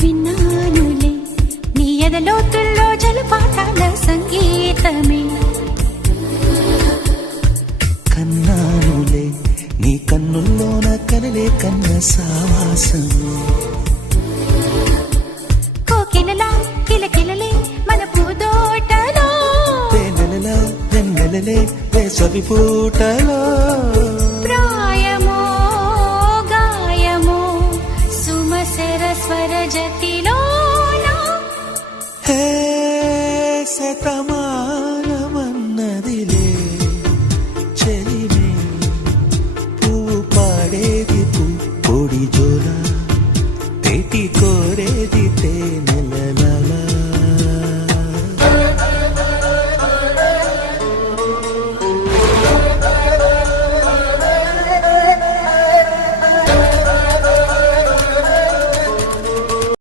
విన్నానులే నీ ఎదలోతుల్లో జలపాతాల సంగీతమే. కన్నానులే నీ కన్నుల్లోన కనలే కన్న సావాసము. కోకిలలా కిలకిలలే మన పూదోటలో, తేనెలలా వెన్నెలలే వేసవి పూటలో. ప్రాయమో గాయమో సుమసర స్వర జతి